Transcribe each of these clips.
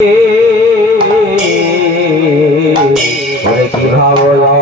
কি ভাবলা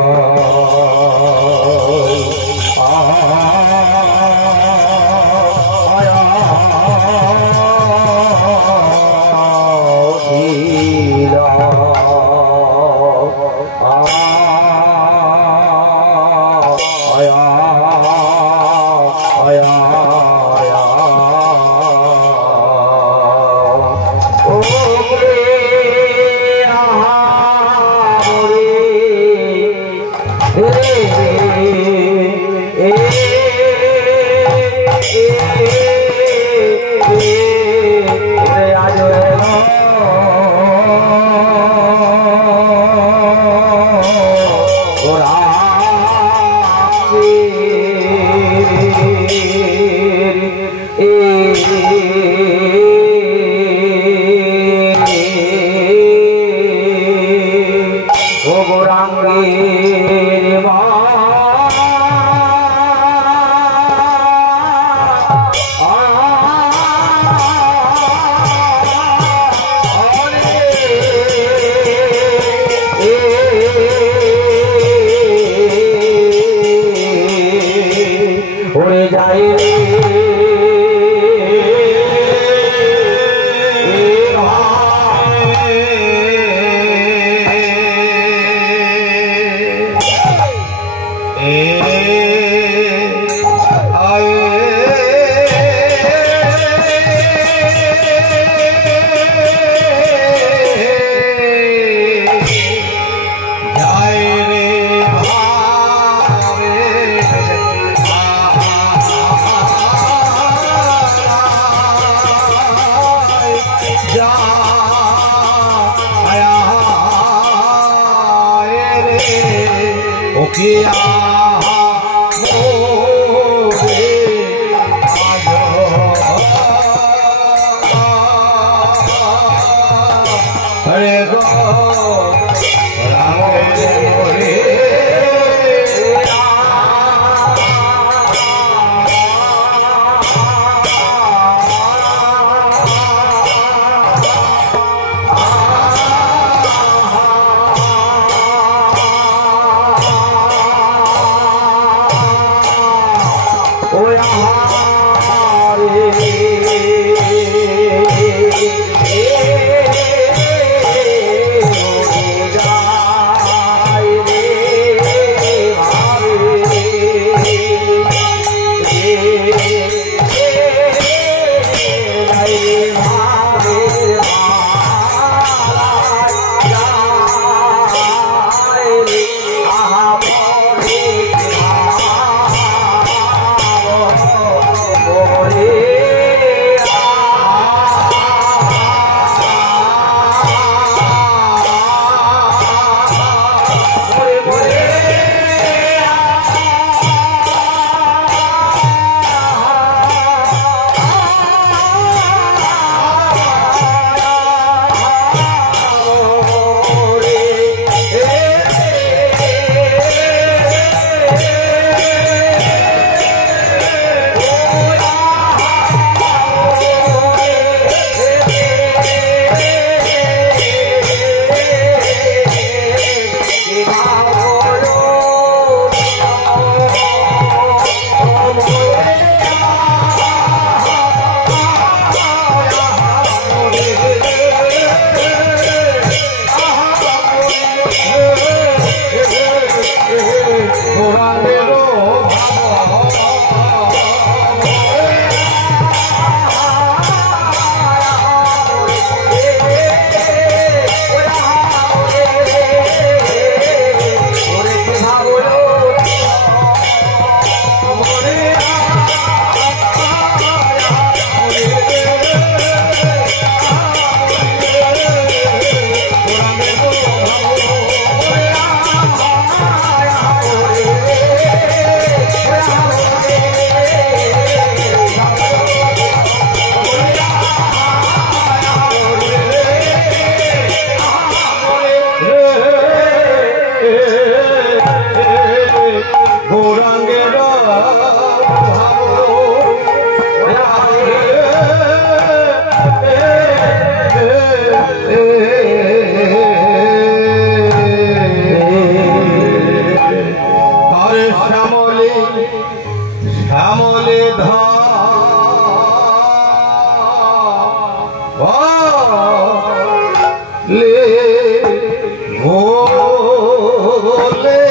ভোলে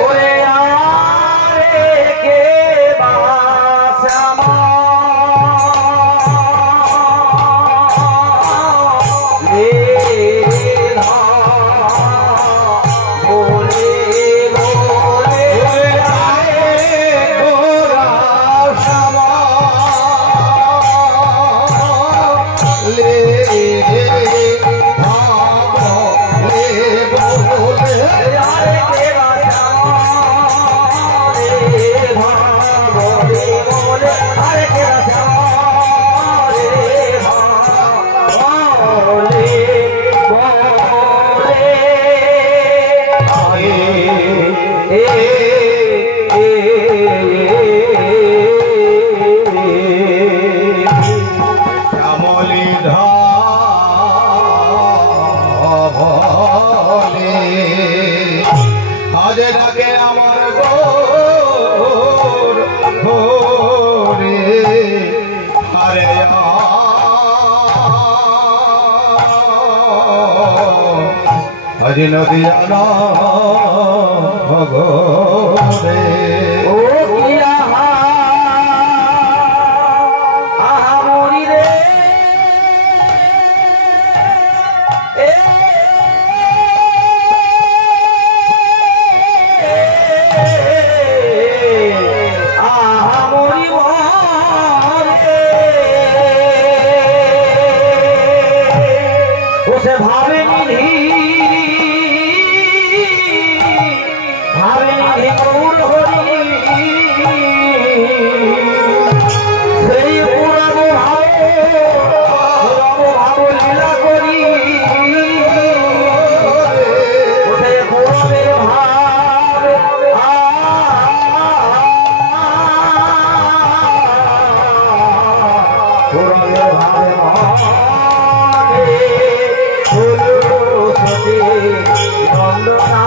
ওরে আরে কে বাসামা লে আজি নদী আনা ভগরে ও কিয়া আহা মরি রে আহা মরি মরে ও সে ভাবে নিধি গৌর হরি সেই পুরাণ ভাব লীলা করি ওঠে পুরাণের ভাব পুরাণের ভাবে সতী নন্দনা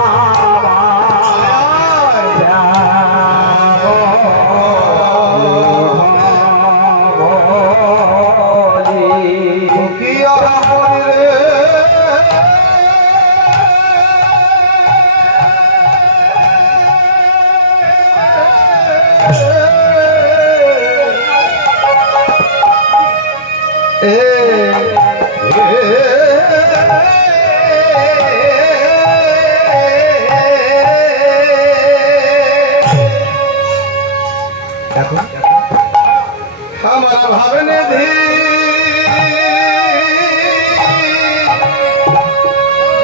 हमारा भावने धी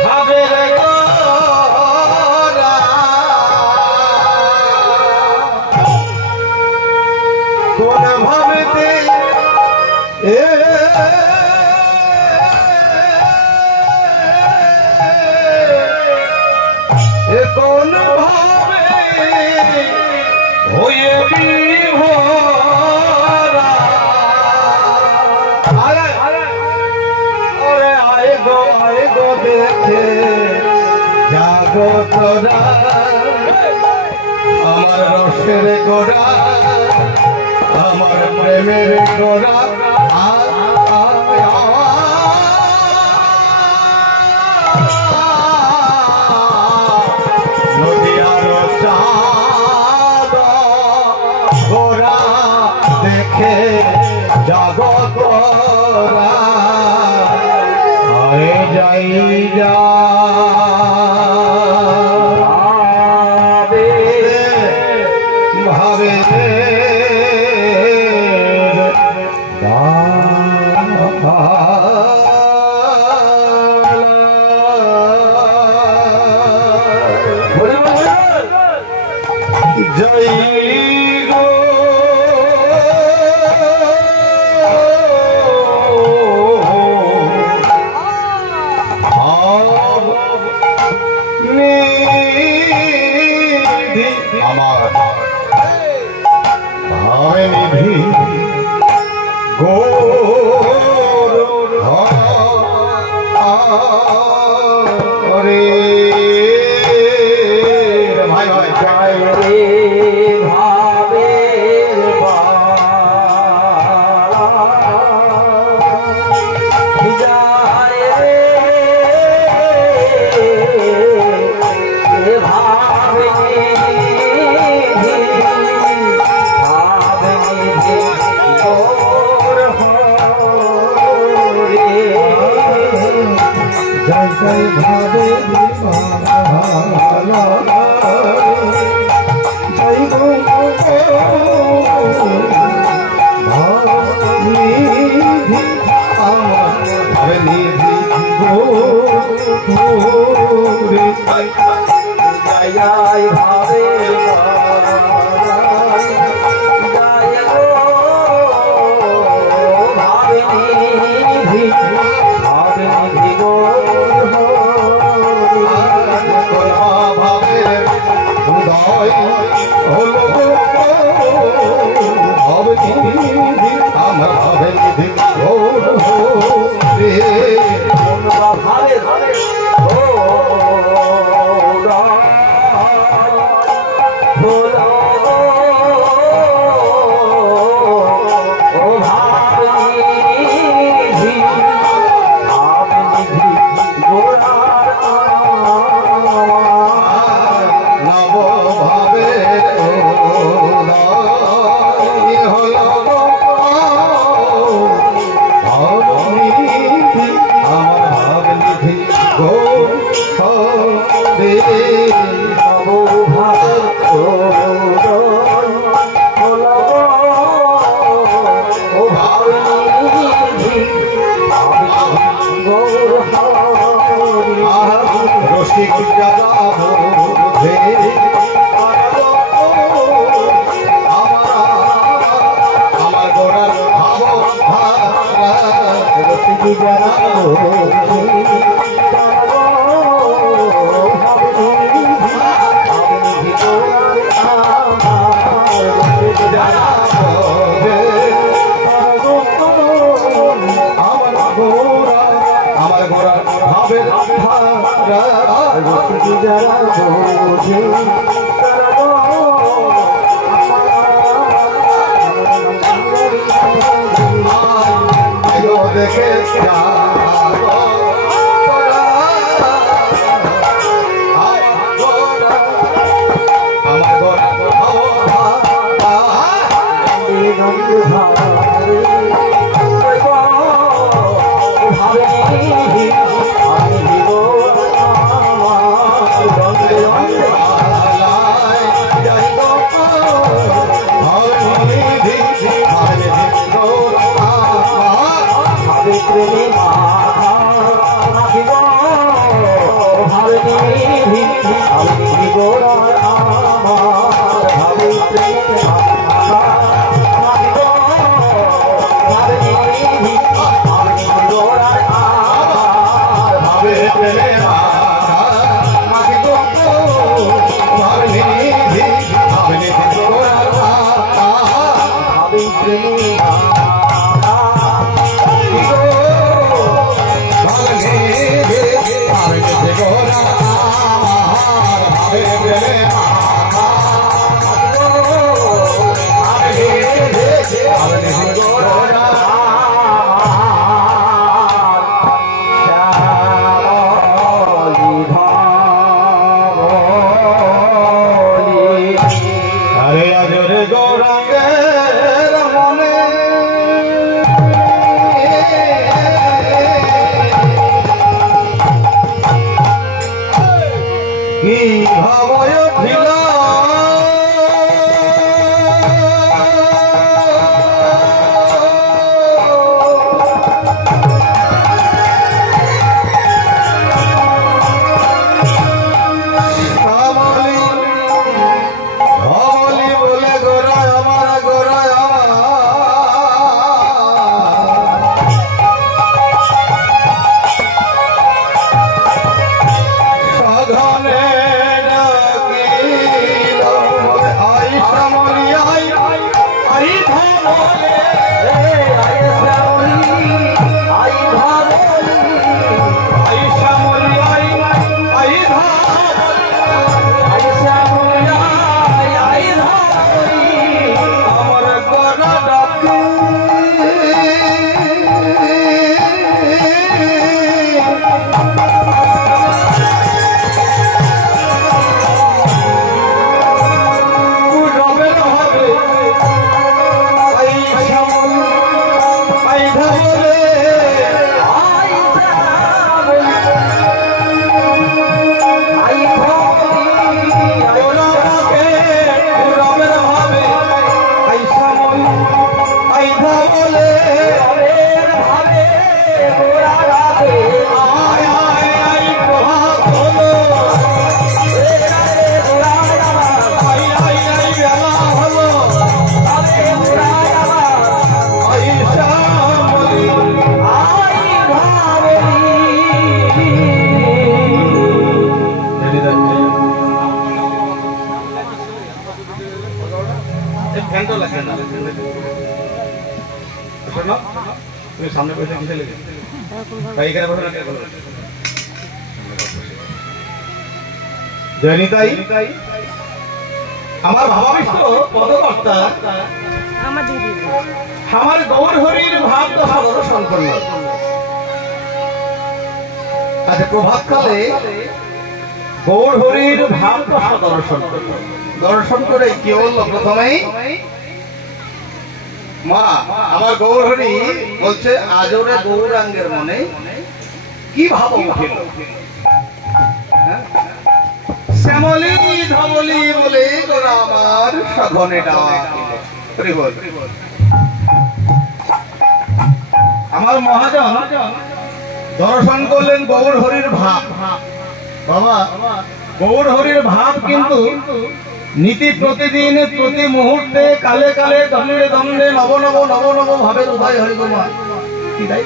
भावे गोरा कौन भावते कौन भावे होए भी हो आए गो देखे जागो तोरा আমার রসের গোড়া আমার প্রেমের গোড়া নদিয়ার চাঁদ গোড়া দেখে জাগো তোরা যাই যা ভাবে জয় গো আমার ভাবে নিধি গৌরে ভাই ভাই রে তাই ভাবে ভালো তাই গো নিধি আমার ভাবে নিধি গো রে জয় ভাবে জয় গো ভাবে নিধি গো ভাবে উদয় হলো ভাবে নিধি আমার ভাবে নিধি গো রে ভাবে ও রসিক আমার গোড়ার আমার গোড়ার ভাবের দেখে আমার গোড়া সামনে বসে কিসে লেগে এইখানে বসে না বলো জয়নিতাই আমার বাবা বিষ্ণু পদকর্তা আমার দিদি আমার গৌর হরির ভাব দশা দর্শন করল আচ্ছা প্রভাতকালে গৌর হরির ভাব দশা দর্শন করে কি বলল প্রথমেই মা আমার গৌর হরি বলছে আজরে গৌরাঙ্গের মনে কি ভাব উঠিল শ্যামলী ধবলী বলে গোরা আমার সাধনে ডাকিলে আমার মহাজন দর্শন করলেন গৌর হরির ভাব বাবা গৌর হরির ভাব কিন্তু নীতি প্রতিদিন প্রতি মুহূর্তে কালে কালে দণ্ডে দণ্ডে নব নব নব নব ভাবের উদয় হয়ে গো মা কি তাই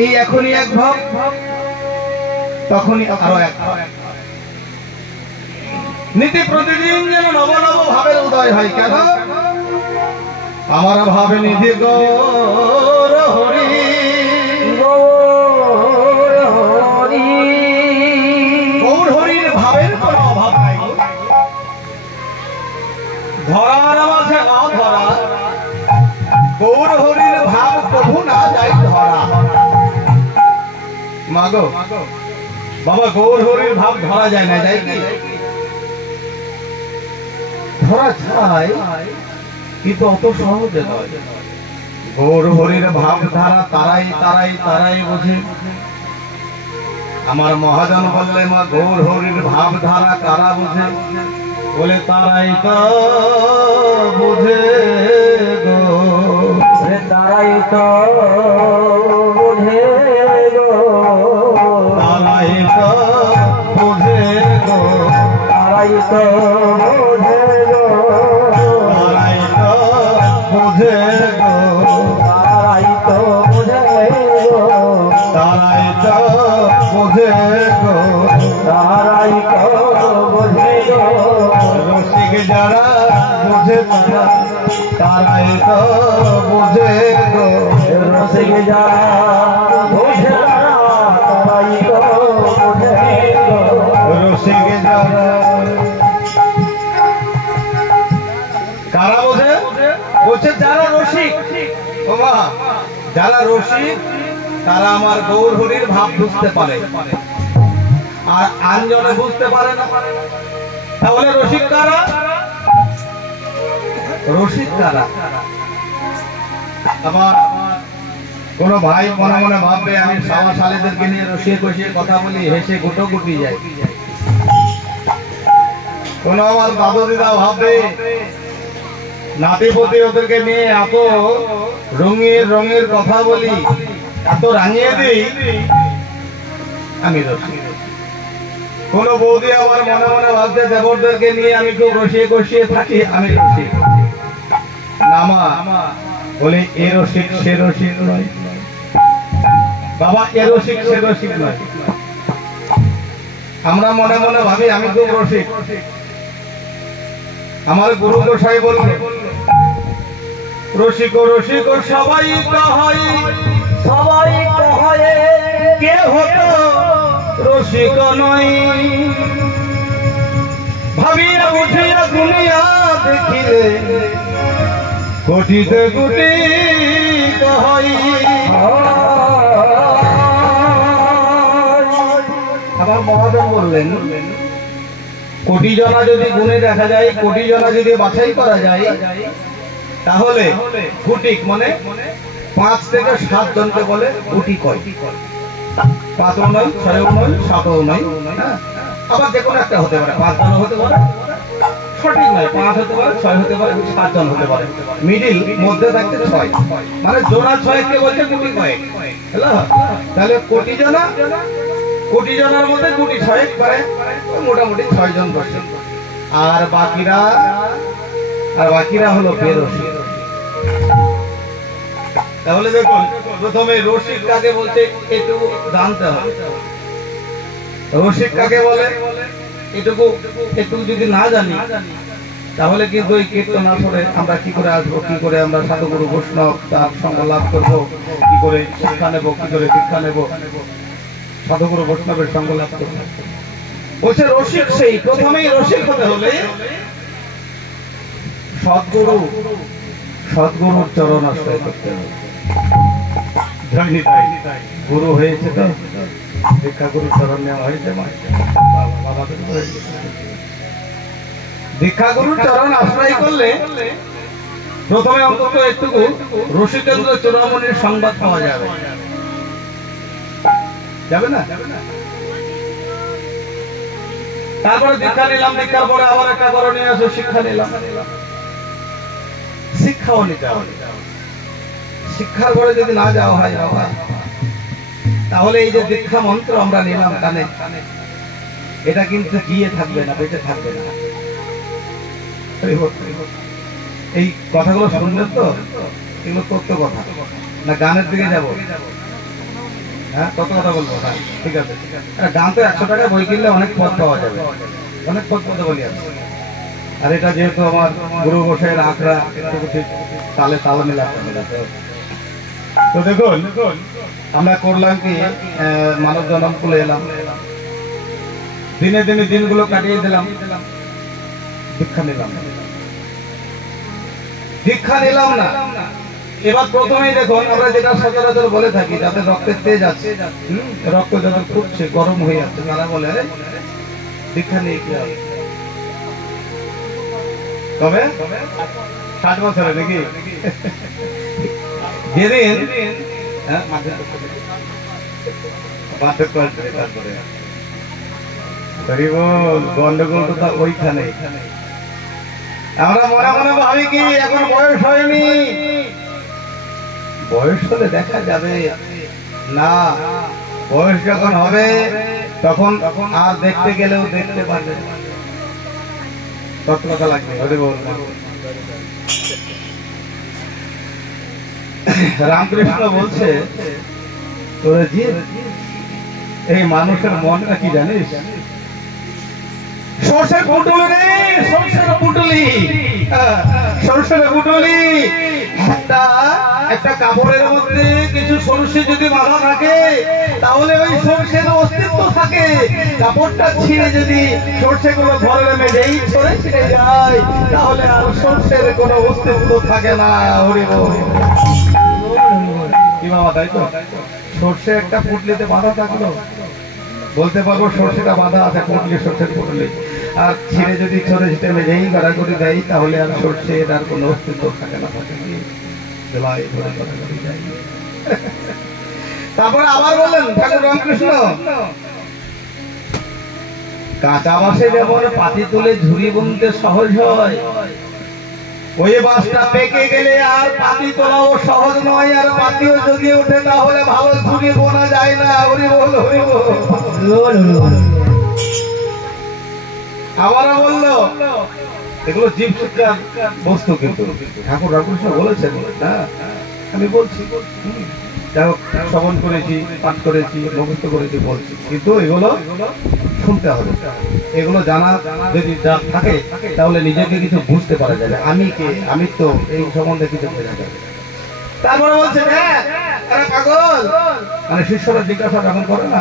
এই এখনই এক ভাব তখনই আরো এক ভাব নীতি প্রতিদিন যেন নব নব ভাবের উদয় হয় কেন আমার ভাবে নিধি গৌর হরি গৌর হরির ভাবের কোনো অভাব নাই ধরার মাঝে না ধরা গৌর হরির ভাব প্রভু না যাই ধরা মাগো বাবা গৌর হরির ভাব ধরা যায় না যাই কি ধরা যায় কিন্তু অত সহজে নয় গৌর হরির ভাব ধারা তারাই তারাই তারাই বোঝে আমার মহাজন বললে মা গৌর হরির ভাব ধারা কারা বুঝে বলে তারাই তো বুঝে গো তারাই তো বুঝে গো তারাই তো বুঝে গো তারাই তো বুঝে গো তারাই তো বুঝে গো তারাই তো বুঝে গো তারাই তো বুঝে গো তারাই তো বুঝে গো রসিক যারা বুঝে তারা তারাই তো বুঝে গো রসিক যারা বুঝে তারাই তো বুঝে গো রসিক যারা কারা বোঝে বলছে যারা রসিক বাবা যারা রসিক তারা আমার গৌর হরির ভাব বুঝতে পারে আর আনজনে বুঝতে পারে না তাহলে রসিক কারা রসিক কারা আমার কোন ভাই মনে মনে ভাববে আমি সাওয়া শালীদেরকে নিয়ে রসিয়ে কষিয়ে কথা বলি হেসে গুটি যায় কোন আমার দাদু দিদা ভাববে নাতিপতি ওদেরকে নিয়ে এত রঙের কথা বলি এত রাঙিয়ে দিই আমি রসিক কোন বৌদি আমার মনে মনে ভাবছে দেবরদেরকে নিয়ে আমি খুব রসিয়ে কষিয়ে থাকি আমি রসিক নামা বলে এ রসিক সে রসিক নয় বাবা এ রসিক সে রসিক নয় আমরা মনে মনে ভাবি আমি খুব রসিক আমার গুরু গোসাই বলল রসিক রসিক সবাই কয় সবাই কহে কে হতো রসিক নয় ভাবিয়া বুঝিয়া দুনিয়া দেখিলে কোটিতে কোটি কয় আমার মহাজন বললেন কোটি জনা যদি গুণে দেখা যায় কোটি জনা যদি বাছাই করা যায় তাহলে গুটিক মানে 5 থেকে 7 জনকে বলে গুটি কয় 5ও নয় 6ও নয় 7ও নয় আবার যে কোনো একটা হতে পারে 5 জন হতে পারে সঠিক নয় 5 হতে পারে 6 হতে পারে 7 জন হতে পারে মিডিল মধ্যে থাকতে 6 মানে জোড়া 6 কে বলছে গুটি কয় হলো তাহলে কোটি জনের মধ্যে গুটি 6 করে মোটামুটি 6 জন বসে আর বাকিরা হলো বেরসিক তাহলে দেখুন প্রথমে রসিক কাকে বলছে একটু জানতে হবে রসিক কাকে বলে একটু যদি না জানি তাহলে কিন্তু ওই কীর্তন আসরে আমরা কি করে আসবো, কি করে আমরা সাধুগুরু বৈষ্ণব তার সঙ্গ লাভ করবো, কি করে শিক্ষা নেবো, কি করে দীক্ষা নেবো, সাধুগুরু বৈষ্ণবের সঙ্গ লাভ করবো। বলছে রসিক সেই, প্রথমেই রসিক হতে হলে সদ্গুরুর চরণ আশ্রয় করতে হবে। গুরু হয়েছে তো দীক্ষা গুরু চরণ নেওয়া হয়েছে, দীক্ষা গুরুর চরণ আশ্রয় করলে প্রথমে অন্তত একটুকু রসিকেন্দ্র চূড়ামণির সংবাদ পাওয়া যাবে, যাবে না? তারপরে দীক্ষা নিলাম, দীক্ষার পরে আবার একটা করণীয় আছে, শিক্ষা নিলাম, শিক্ষাও নিতে হবে। শিক্ষার পরে যদি না যাওয়া হয় বাবা, তাহলে এই যে দীক্ষা মন্ত্র আমরা নিলাম কানে, এটা কিন্তু গিয়ে থাকবে না, বেঁচে থাকবে না। এই কথাগুলো শুনলেন তো? এগুলো তত্ত্ব কথা না, গানের দিকে যাবো? হ্যাঁ, কত কথা বলবো? হ্যাঁ, ঠিক আছে। গান তো 100 টাকা বই কিনলে অনেক পদ পাওয়া যাবে, অনেক পদ কথা বলি আছে। আর এটা যেহেতু আমার গুরু গোসাইয়ের আখড়া, তালে তাল মেলাতে হবে। তো দেখুন, আমরা করলাম কি, মানব জনম খুলে এলাম, দিনে দিনে দিনগুলো কাটিয়ে দিলাম, দীক্ষা নিলাম না। এবার প্রথমেই দেখুন, আমরা যেটা সচরাচর বলে থাকি, যাদের রক্তের তেজ আছে, রক্ত যত ফুটছে, গরম হয়ে যাচ্ছে, তারা বলে দীক্ষা নিয়ে কি হবে? তবে 60 বছরে নাকি যেদিন গন্ডগোল তো ওইখানে। আমরা মনে মনে ভাবি কি এখন বয়স হয়নি, বয়স হলে দেখা যাবে না। বয়স যখন হবে তখন আর দেখতে গেলেও দেখতে পারবে, তৎপরতা লাগবে। রামকৃষ্ণ বলছে, তোরে জি এই মানুষের মনটা কি জানিস? সরষের পুটুলি রে, সরষের পুটুলি, সরষের পুটুলি। একটা কাপড়ের মধ্যে কিছু সরষে যদি বাঁধা থাকে, তাহলে ওই সরষের অস্তিত্ব থাকে। কাপড়টা ছিঁড়ে যদি সরষেগুলো ঘরের মেঝেই ছড়ে ছিঁড়ে যায়, তাহলে আর সরষের কোনো অস্তিত্ব থাকে না। হরি বল। কি বাবা, তাই তো? সরষে একটা পুটলিতে বাঁধা থাকলো, বলতে পারবো সরষেটা বাঁধা আছে পুটলি, সরষের পুটলি। আর ছিঁড়ে যদি ছড়ে ছিটে মেঝেই গড়াগড়ি দেয়, তাহলে আর সরষের আর কোনো অস্তিত্ব থাকে না, থাকে কি? তারপরে আবার বললেন ঠাকুর রামকৃষ্ণ, কাঁচা বাসে যেমন পাতি তুলে ঝুড়ি বুনতে সহজ হয়, ওই বাসটা পেকে গেলে আর পাতি তোলাও সহজ নয়। আর পাতিও যদি ওঠে তাহলে ভালো ঝুড়ি বোনা যায় না। হরি বল, হরি বল। আবারও বললো, এগুলো জীব শিক্ষার বস্তু, কিন্তু ঠাকুর রামকৃষ্ণ বলেছেন না, আমি বলছি। যাই হোক, শ্রবণ করেছি, পাঠ করেছি, মুখস্থ করেছি, বলছি, কিন্তু এগুলো শুনতে হবে। এগুলো জানা যদি থাকে, তাহলে নিজেকে কিছু বুঝতে পারা যাবে। আমি কে, আমি তো এই সম্বন্ধে কিছু বোঝা যাবে। তারপরে বলছে পাগল, মানে শিষ্যরা জিজ্ঞাসা যখন করে না,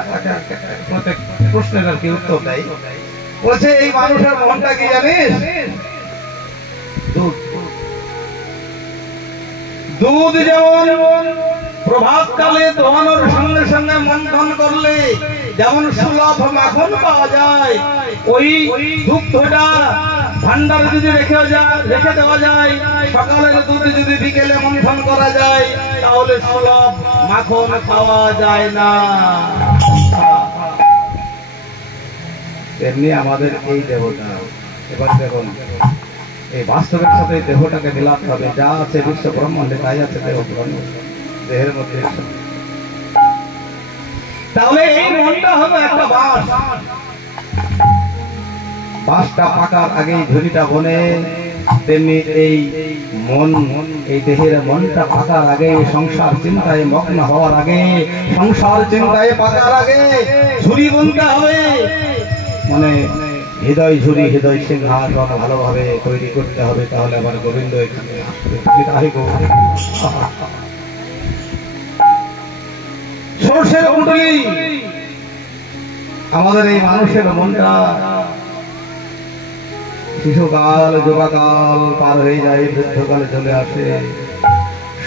প্রত্যেক প্রশ্নের আর কি উত্তর দেয়। বলছে এই মানুষের মনটা কি জানিস? দুধ। দুধ যেমন প্রভাতকালে দোহানোর সঙ্গে সঙ্গে মন্থন করলে যেমন সুলভ মাখন পাওয়া যায়, ওই দুধটা ভান্ডারে যদি রেখে দেওয়া যায়, সকালের দুধ যদি বিকেলে মন্থন করা যায়, তাহলে সুলভ মাখন পাওয়া যায় না। তেমনি আমাদের এই দেহটা, এবার দেখুন, এই বাস্তবের সাথে দেহটাকে মিলাতে হবে। যা আছে বিশ্ব ব্রহ্মাণ্ডে তাই আছে দেহের মধ্যে। তাহলে এই মনটা হলো একটা বাঁশ। বাঁশটা পাকার আগেই ঝুড়িটা বনে, তেমনি এই মন, এই দেহের মনটা পাকার আগে, সংসার চিন্তায় মগ্ন হওয়ার আগে, সংসার চিন্তায় পাকার আগে ঝুড়ি বুনতে হবে। মানে হৃদয় ঝুরি হৃদয় সিংহাসন ভালোভাবে তৈরি করতে হবে, তাহলে আমার গোবিন্দ এখানে আসবে। তাই গো সর্ষের কুণ্ডলী, আমাদের এই মানুষের মনটা শিশুকাল যুবাকাল পার হয়ে যায়, বৃদ্ধকালে চলে আসে।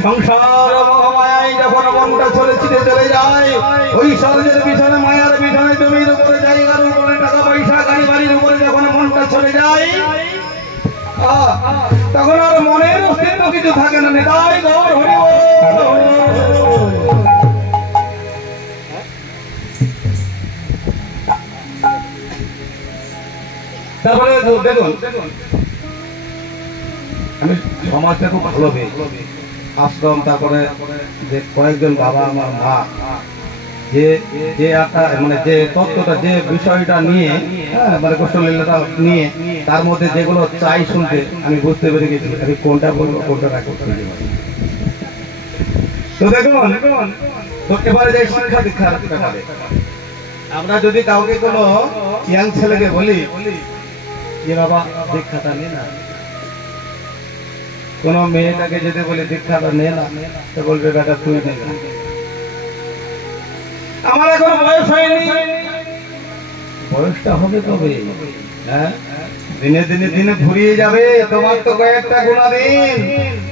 সংসার মহামায়ায় যখন মনটা চলে যায়, ওই স্বর্গের পিছনে মায়ার পিছনে জমির উপরে জায়গার উপরে টাকা পয়সা গাড়ি বাড়ির উপরে যখন মনটা চলে যায়, তখন আর মনের অস্তিত্ব কিছু থাকে না। নিতাই গৌর হরি বল। তারপরে দেখুন, আমি সমাজটা খুব ভালো পেয়েছি, আশ্রম, তারপরে যে কয়েকজন বাবা আমার মা যে যে একটা মানে যে তত্ত্বটা যে বিষয়টা নিয়ে মানে কৌশলীলতা নিয়ে তার মধ্যে যেগুলো চাই শুনতে আমি বুঝতে পেরে গেছি আমি কোনটা বলবো কোনটা না করতে পারি। তো দেখুন, তো এবারে যাই শিক্ষা দীক্ষার ব্যাপারে। আমরা যদি কাউকে কোনো ইয়াং ছেলেকে বলি যে বাবা দীক্ষাটা নে না, কোন মেয়েটাকে যদি বলি দীক্ষাটা নে না, তো বলবে বেটা তুই নে না, আমার এখন বয়স হয়নি। বয়সটা হবে কবে? হ্যাঁ, দিনে দিনে দিনে ঘুরিয়ে যাবে। তোমার তো কয়েকটা গোনা দিন,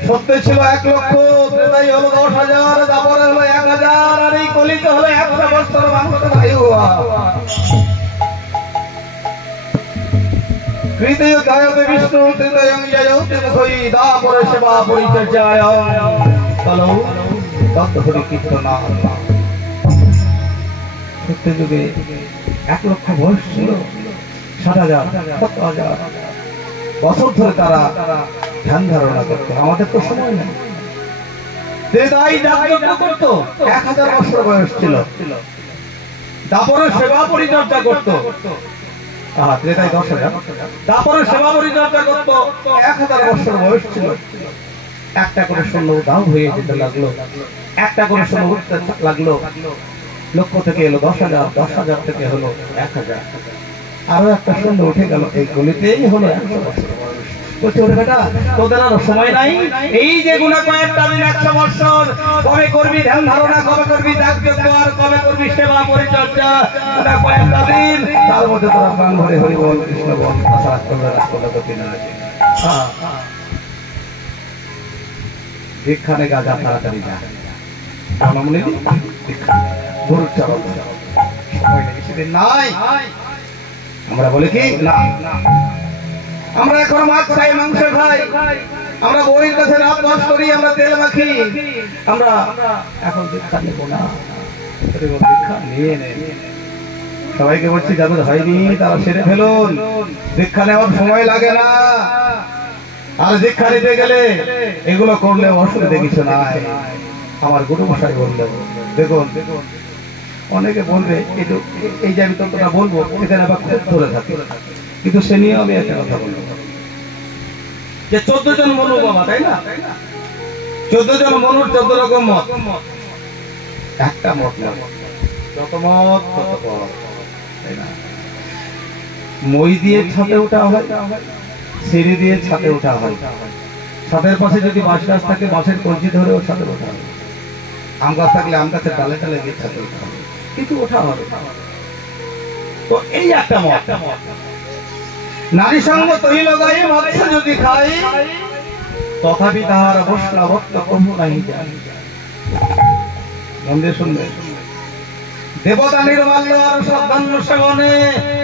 সত্য ছিল 1 লক্ষ, ত্রেতাই হলো 10,000, দাপরে হলো 1,000, আর এই কলিতে হলো 100 বছর মানুষের আয়ু। কৃতয় গায়তে বিষ্ণু ত্রিতয়ং জয়তে মুখই দাপরে সেবা পরিচর্যায় চলো তত হরি কীর্তনা। সত্য যুগে 1 লক্ষ বয়স ছিল, 60,000 70,000 বছর ধরে তারা ধ্যান ধারণা করতো। আমাদের তো সময় নেই। ত্রেতাই যাগযজ্ঞ করতো, 1000 বছর বয়স ছিল। তারপরে সেবা পরিচর্যা করতো, ত্রেতাই 10,000, তারপরে সেবা পরিচর্যা করতো, 1000 বছর বয়স ছিল। একটা করে শূন্য দাও হয়ে যেতে লাগলো, একটা করে শূন্য উঠতে লাগলো। লক্ষ থেকে এলো 10,000, 10,000 থেকে হলো 1,000, আরো একটা শূন্য উঠে গেল। এই গলিতেই হলো 100 বছর বয়স। বেটা তোদের আর সময় নাই, এই যে গুণা কয়েকটা দিন 100 বছর, কবে করবি ধ্যান ধারণা, কবে করবি যাগযজ্ঞ, আর কবে করবি সেবা পরিচর্যা, ওটা কয়েকটা দিন, তার মধ্যে তোরা প্রাণ ভরে হরি বল কৃষ্ণ বল রাজ করলে তো কিনা দীক্ষা নে গাজা তাড়াতাড়ি যা, গরুর চাবল সময় নেই, সেদিন নাই। আমরা বলি কি না, আমরা এখন মাছ খাই, মাংস খাই, আমরা বউয়ের কাছে রাত বাস করি, আমরা তেল মাখি, আমরা এখন দীক্ষা নেব না। দীক্ষা নিয়ে নেন। সবাইকে বলছি যাদের হয়নি তারা সেরে ফেলুন, দীক্ষা নেওয়ার সময় লাগে না। আর দীক্ষা নিতে গেলে এগুলো করলে অসুবিধা কিছু নাই। আমার গুরু মশাই বললেন, দেখুন অনেকে বলবে এই যে আমি ততটা বলবো এখানে আবার খুব ধরে থাকে, কিন্তু সে নিয়ে আমি একটা কথা বলবো যে 14 জন মনু বাবা, তাই না? 14 জন মনুর 14 রকম মত, একটা মত না, যত মত তত পথ, তাই না? মই দিয়ে ছাদে ওঠা হয়, সিঁড়ি দিয়ে ছাদে ওঠা হয়, ছাদের পাশে যদি বাঁশ গাছ থাকে বাঁশের কঞ্চি ধরেও ছাদে ওঠা হয়, আম গাছ থাকলে আম গাছের ডালে ডালে গিয়ে ছাদে ওঠা হবে, কিন্তু ওঠা হবে। তো এই একটা মত, নারী সঙ্গ তৈল গায়ে মৎস্য যদি খাই, তথাপি তাহার বৈষ্ণবত্ব কবু নাই যায়। মন দিয়ে শুনবে, দেবতা নির্মাল্য আর শ্রদ্ধান্য সেবনে,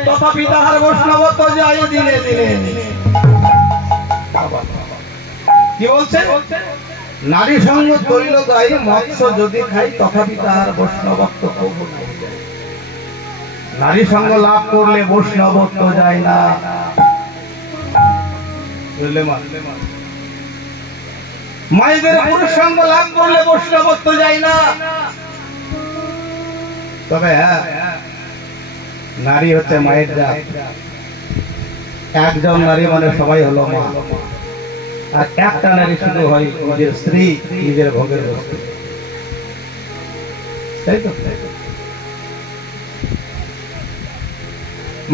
তথাপি তাহার বৈষ্ণবত্ব যায় দিনে দিনে। কি বলছে? নারী সঙ্গ তৈল গায়ে মৎস্য যদি খাই, তথাপি তাহার বৈষ্ণবত্ব কবু নাই যায়। নারী সঙ্গ লাভ করলে বৈষ্ণবত্ব যায় না। মায়েদের পুরুষ সঙ্গ লাভ করলে বৈষ্ণবত্ব যায় না। তবে নারী হচ্ছে মায়ের জাত। একজন নারী মানে সবাই হলো মা, আর একটা নারী শুধু হয় নিজের স্ত্রী, নিজের ভোগের বস্তু, তাই তো?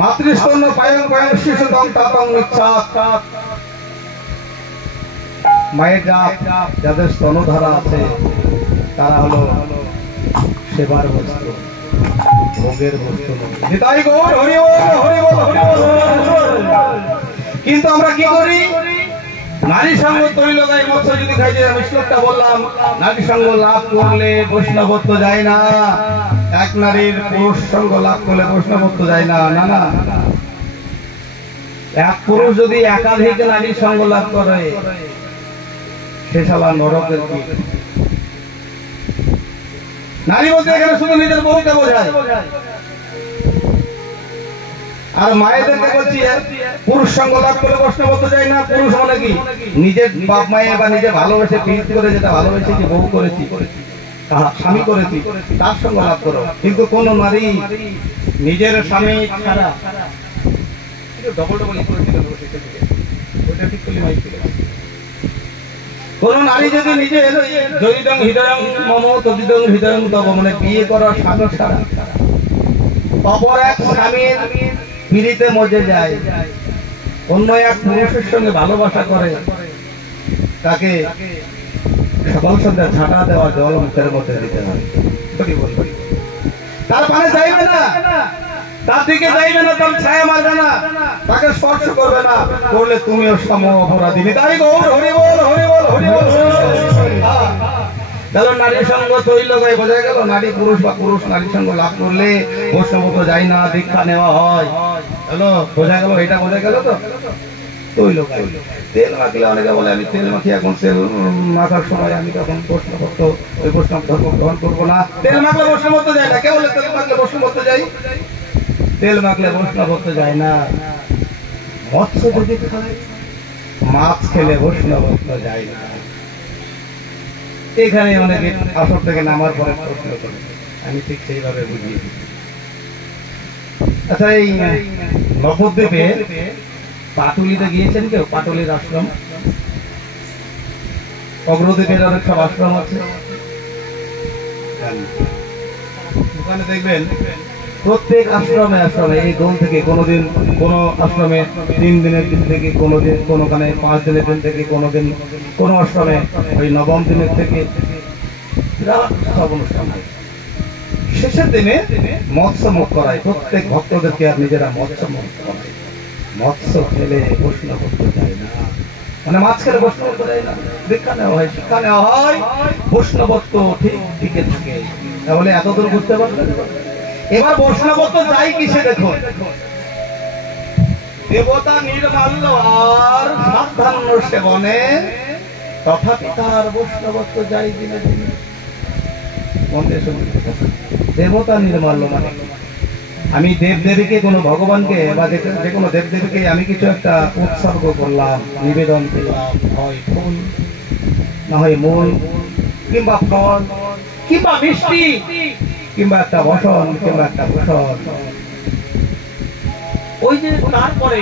মাতৃস্তন্য পায়ং পায়ং শিশুতং তাতং মিচ্ছাত। মায়ের জাত যাদের স্তনধারা আছে তারা হলো সেবার বস্তু, ভোগের বস্তু। নিতাই গৌর হরি বল, হরি বল, হরি বল। কিন্তু আমরা কি করি? নারী সঙ্গ তৈল গায়ে মৎস্য যদি খাইতে, আমি শ্লোকটা বললাম, নারী সঙ্গ লাভ করলে বৈষ্ণবত্ব যায় না। এক নারীর পুরুষ সঙ্গ লাভ করলে বৈষ্ণবত্ব যায় না। না না, এক পুরুষ যদি একাধিক নারী সঙ্গ লাভ করে সে শালা নরকের কি। নারী বলতে এখানে শুধু নিজের বউকে বোঝায়। আর মায়েদেরকে বলছি পুরুষ সঙ্গ লাভ করলে বৈষ্ণবত্ব যায় না। পুরুষ মানে কি? নিজের বাপ মায়ে বা নিজে ভালোবেসে প্রীতি করে, যেটা ভালোবেসে যে বউ করেছি, স্বামী করেছি, তার সঙ্গ লাভ করো। কিন্তু কোন নারী নিজের স্বামী ছাড়া কোন নারী যদি নিজের জয়িদং হৃদয়ং মম তদিদং হৃদয়ং তব, মানে বিয়ে করার স্বামী ছাড়া অপর এক স্বামীর পিড়িতে মজে যায়, অন্য এক পুরুষের সঙ্গে ভালোবাসা করে, তাকে সকাল সন্ধ্যা ঝাঁটা দেওয়া জল মুখের মধ্যে দিতে হয়। তার পানে যাইবে না, তার দিকে যাইবে না, তার ছায়া মারবে না, তাকে স্পর্শ করবে না, করলে তুমিও সম অপরাধী। তাই গৌর হরি বল, হরি বল, হরি বল। তাহলে নারী সঙ্গ তৈল গায়ে বোঝা গেল, নারী পুরুষ বা পুরুষ নারী সঙ্গ লাভ করলে বৈষ্ণবত্ব যায় না, দীক্ষা নেওয়া হয়। হ্যালো, বোঝা গেল? এটা বোঝা গেল তো? তৈল গায়ে তেল মাখলে, অনেকে বলে আমি তেল মাখি, এখন তেল মাখার সময় আমি তখন বৈষ্ণবত্ব, ওই বৈষ্ণব ধর্ম গ্রহণ করবো না। তেল মাখলে বৈষ্ণবত্ব যায় না। কে বলে তেল মাখলে বৈষ্ণবত্ব যায়? তেল মাখলে বৈষ্ণবত্ব যায় না। মৎস্য যদি খায়, মাছ খেলে বৈষ্ণবত্ব যায় না। এখানে অনেকে আসর থেকে নামার পরে প্রশ্ন করে, আমি ঠিক সেইভাবে বুঝিয়ে দিই। আচ্ছা, এই নবদ্বীপে পাটুলিতে গিয়েছেন কেউ? পাটুলির আশ্রম, অগ্রদ্বীপের অনেক সব আশ্রম আছে। ওখানে দেখবেন প্রত্যেক আশ্রমে আশ্রমে এই দোল থেকে কোনোদিন কোন আশ্রমে 3 দিনের দিন থেকে, কোনোদিন কোনোখানে 5 দিনের দিন থেকে, কোনোদিন কোন আশ্রমে ওই নবম দিনের থেকে সব অনুষ্ঠান হয়। শেষের দিনে মৎস্য মুখ করায় প্রত্যেক ভক্তদেরকে, আর নিজেরা মৎস্য মুখ করায়। মৎস্য খেলে বৈষ্ণবত্ব যায় না, মানে মাছ খেলে বৈষ্ণবত্ব যায় না। দীক্ষা নেওয়া হয়, শিক্ষা নেওয়া হয়, বৈষ্ণবত্ব ঠিক টিকে থাকে। তাহলে এতদূর বুঝতে পারবেন। এবার বৈষ্ণবত্ব যাই কিসে দেখুন, দেবতা নির্মাল্য আর সাধান্য সেবনে, তথাপি তার বৈষ্ণবত্ব যাই দিনে দিনে। দেবতা নির্মাল্য মানে আমি দেবদেবীকে, কোনো ভগবানকে বা যে কোনো দেবদেবীকে আমি কিছু একটা উৎসর্গ করলাম, নিবেদন করলাম, হয় ফুল, না হয় মূল, কিংবা ফল, কিংবা মিষ্টি, কিংবা একটা বসন, কিংবা একটা ভূষণ। ওই যে তারপরে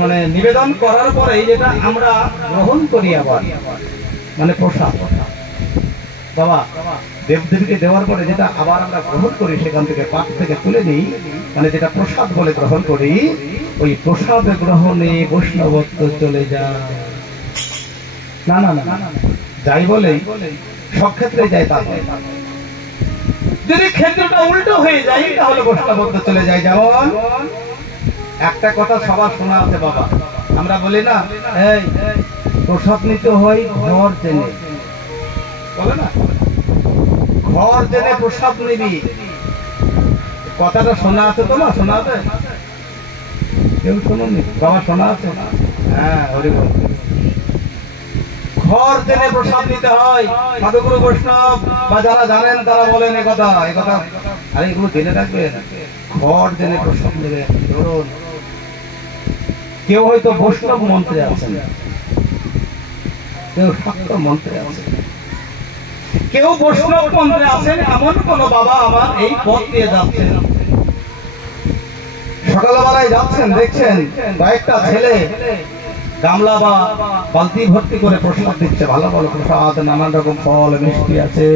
মানে নিবেদন করার পরে যেটা আমরা গ্রহণ করি আবার, মানে প্রসাদ। বাবা দেবদেবীকে দেওয়ার পরে যেটা আবার আমরা গ্রহণ করি, সেখান থেকে পাত থেকে তুলে নিই, মানে যেটা প্রসাদ বলে গ্রহণ করি, ওই প্রসাদ গ্রহণে বৈষ্ণবত্ব চলে যায়। না না না, যাই বলেই সব ক্ষেত্রে যায় তা নয়। যদি ক্ষেত্রটা উল্টো হয়ে যায় তাহলে বৈষ্ণবত্ব চলে যায়। যেমন একটা কথা সবার শোনা আছে বাবা, আমরা বলি না, এই প্রসাদ নিতে হয় ঘর জেনে, বলে না, ঘর জেনে প্রসাদ নিবি। কথাটা শোনা আছে তো? না শোনা আছে? কেউ শোনি বাবা? শোনা আছে? হ্যাঁ, হরি বল। ঘর জেনে প্রসাদ নিতে হয়। সাধুগুরু বৈষ্ণব বা যারা জানেন তারা বলেন এ কথা। আরে এগুলো জেনে রাখবেন, ঘর জেনে প্রসাদ নেবে। ধরুন কেউ হয়তো বৈষ্ণব মন্ত্রে আছেন, কেউ শাক্ত মন্ত্রে আছেন, কেউ বৈষ্ণব মন্ত্রে আছেন। এমন কোন বাবা আমার এই পথ দিয়ে যাচ্ছেন, সকালবেলায় যাচ্ছেন, দেখছেন কয়েকটা ছেলে গামলা বা বালতি ভর্তি করে প্রসাদ দিচ্ছে, ভালো ভালো প্রসাদ, নানান রকম ফল মিষ্টি আছে।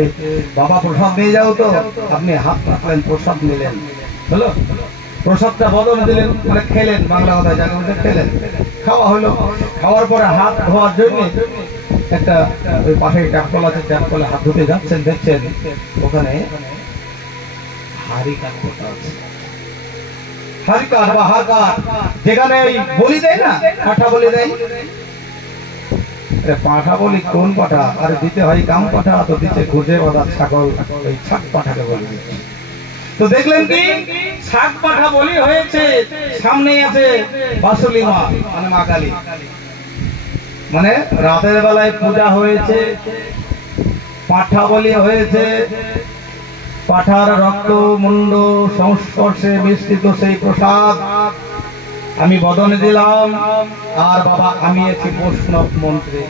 বাবা প্রসাদ নিয়ে যাও তো, আপনি হাত রাখলেন, প্রসাদ নিলেন, হলো প্রসাদটা বদল দিলেন, মানে খেলেন, বাংলা কথায় যাকে বলতে খেলেন। খাওয়া হলো, খাওয়ার পরে হাত ধোয়ার জন্য একটা ওই পাশে ট্যাপ কল আছে, ট্যাপ কলে হাত ধুতে যাচ্ছেন, দেখছেন ওখানে হাড়ি কাঠ আছে। হাড়ি কাঠ বা হাড় কাঠ, যেখানে ওই বলি দেয় না, পাঠা বলি দেয়। পাঠা বলি কোন পাঠা? আরে দিতে হয় কাম পাঠা, তো দিচ্ছে খুঁজে বাঁধা ছাগল, ওই ছাক পাঠাকে বলি দিচ্ছে। তো দেখলেন কি ছাক পাঠা বলি হয়েছে, সামনে আছে বাসুলি মা, মানে মা কালী। মানে রাতের বেলায় পূজা হয়েছে, পাঠা বলি হয়েছে, পাঠার রক্ত মুন্ড সংস্পর্শে মিশ্রিত সেই প্রসাদ আমি বদনে দিলাম। আর বাবা আমি আছি বৈষ্ণব মন্ত্রে,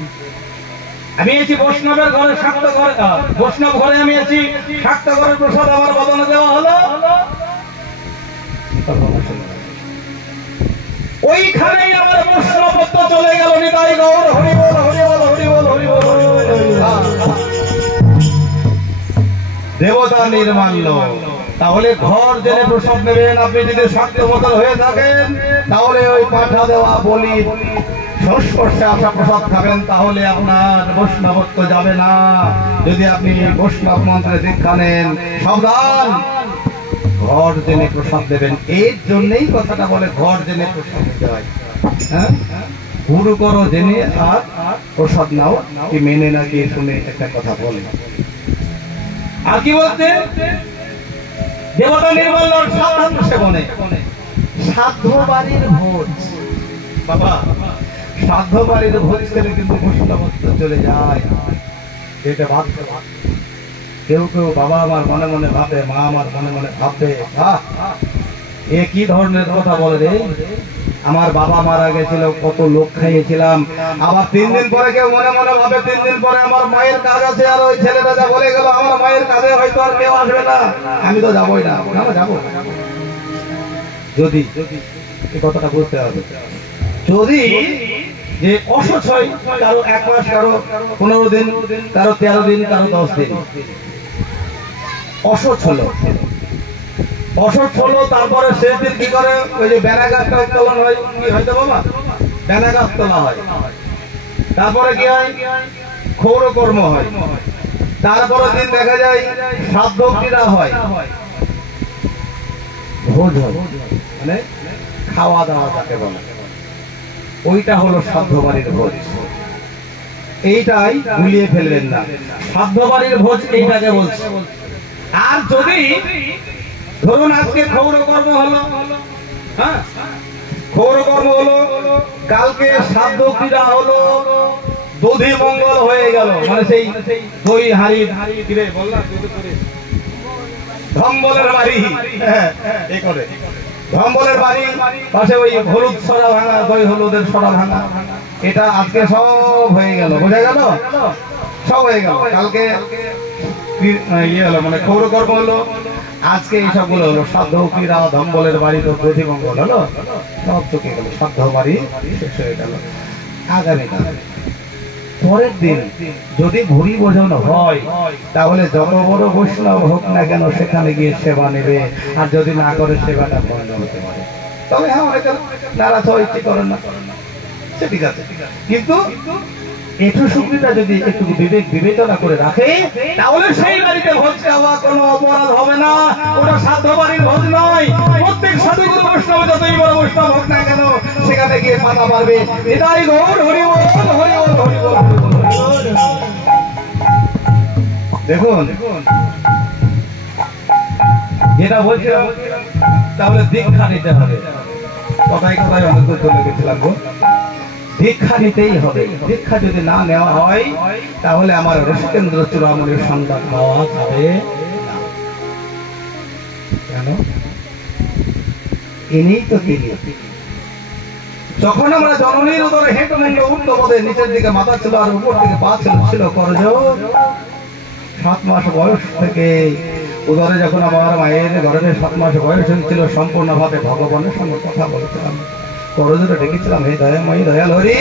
আমি আছি বৈষ্ণবের ঘরে, শাক্ত ঘরে, বৈষ্ণব ঘরে আমি আছি, শাক্ত ঘরের প্রসাদ আমার বদনে দেওয়া হলো। ওইখানেই আমার বৈষ্ণবত্ব চলে গেল। নিতাই গৌর হরি বল, হরি বল, হরি বল, হরি বল। দেবতা নির্মাল্য। তাহলে ঘর জেনে প্রসাদ নেবেন। আপনি যদি শাক্ত মতন হয়ে থাকেন, তাহলে ওই পাঠা দেওয়া বলি সংস্পর্শে আসা প্রসাদ খাবেন, তাহলে আপনার বৈষ্ণবত্ব যাবে না। যদি আপনি বৈষ্ণব মন্ত্রে দীক্ষা নেন, সাবধান, ঘর জেনে প্রসাদ দেবেন। এর জন্যই কথাটা বলে ঘর জেনে প্রসাদ দিতে হয়। হ্যাঁ, গুরু করো জেনে আর প্রসাদ নাও, কি মেনে না কি শুনে একটা কথা বলে। আর কি বলতে, দেবতা নির্মল সাধারণ সেবনে সাধ্য বাড়ির ভোজ। বাবা সাধ্য বাড়ির ভোজ খেলে কিন্তু বৈষ্ণবত্ব চলে যায়। এটা ভাবতে, কেউ কেউ বাবা আমার মনে মনে ভাবে, মা আমার মনে মনে ভাববে, এ কি ধরনের কথা বলে রে, আমার বাবা মারা গেছিল, কত লোক খাইয়েছিলাম। আবার 3 দিন পরে কেউ মনে মনে ভাবে 3 দিন পরে আমার মায়ের কাজ আছে, আর ওই ছেলেটা যা বলে গেল আমার মায়ের কাজে হয়তো আর কেউ আসবে না, আমি তো যাবোই না। যাবো যদি এই কথাটা বুঝতে হবে। যদি যে অসুখ হয়, কারো 1 মাস, কারো 15 দিন, কারো 13 দিন, কারো 10 দিন অসুখ হলো, অসুখ হলো, তারপরে শেষ দিন কি করে, ওই যে বেড়া গাছটা উত্তোলন হয়, কি হয়তো বাবা বেড়া গাছ তোলা হয়, তারপরে কি হয় ক্ষৌর কর্ম হয়, তারপরে দিন দেখা যায় শ্রাদ্ধ ক্রীড়া হয়, ভোজ হয়, মানে খাওয়া দাওয়া তাকে বলে, ওইটা হলো শ্রাদ্ধ বাড়ির ভোজ। এইটাই ভুলিয়ে ফেলবেন না, শ্রাদ্ধ বাড়ির ভোজ এইটাকে বলছে। আর যদি ধরুন আজকে ক্ষৌর কর্ম হলো, হ্যাঁ ক্ষৌর কর্ম হলো, কালকে শ্রাদ্ধ ক্রীড়া হলো, দধি মঙ্গল হয়ে গেল, মানে সেই দই হাড়ি ফিরে বললাম ধম্বলের বাড়ি, এই করে ধম্বলের বাড়ি পাশে ওই হলুদ সরা ভাঙা, দই হলুদের সরা ভাঙা, এটা আজকে সব হয়ে গেল, বোঝা গেল, সব হয়ে গেল। কালকে ইয়ে হলো, মানে ক্ষৌর কর্ম হলো, আজকে এইসব গুলো হলো, শ্রাদ্ধ ক্রীড়া, ধম্বলের বাড়ি, তো দধি মঙ্গল হলো, সব চুকে গেল, শ্রাদ্ধ বাড়ি শেষ হয়ে গেল। আগামীকাল পরের দিন যদি ভুরি ভোজন হয়, তাহলে যত বড় বৈষ্ণব হোক না কেন সেখানে গিয়ে সেবা নেবে, আর যদি না করে সেবাটা বন্ধ হতে পারে। তবে হ্যাঁ অনেকে নারাজ হয়, ইচ্ছে করেন না, সে ঠিক আছে, কিন্তু একটু সুবিধা যদি একটু বিবেক বিবেচনা করে রাখে, তাহলে সেই বাড়িতে ভোজ খাওয়া কোনো অপরাধ হবে না। ওটা সাধ্য বাড়ির ভোজ নয়। প্রত্যেক সাধুগুরু বৈষ্ণব যতই বড় বৈষ্ণব হোক না কেন সেখানে গিয়ে পাতা পারবে। এটাই গৌর হরি বল, হরি বল, হরি বল। দেখুন যেটা বলছিলাম, তাহলে দীক্ষা নিতে হবে। কথায় কথায় অনেক দূর চলে গেছিলাম গো, দীক্ষা নিতেই হবে। দীক্ষা যদি না নেওয়া হয়, তাহলে আমার রসিকেন্দ্র চূড়ামণির সন্ধান পাওয়া যাবে না। কেন? ইনিই তো তিনি। যখন আমরা জননীর উদরে হেঁটে মুন্ড উঠতে পদে, নিচের দিকে মাথা ছিল আর উপর দিকে পা ছিল করজ, 7 মাস বয়স থেকে উদরে যখন আমার মায়ের ঘরে 7 মাস বয়স হয়েছিল, সম্পূর্ণভাবে ভগবানের সঙ্গে কথা বলেছিলাম, করজোরে ডেকেছিলাম, হে দয়াময়ী দয়াল হরি,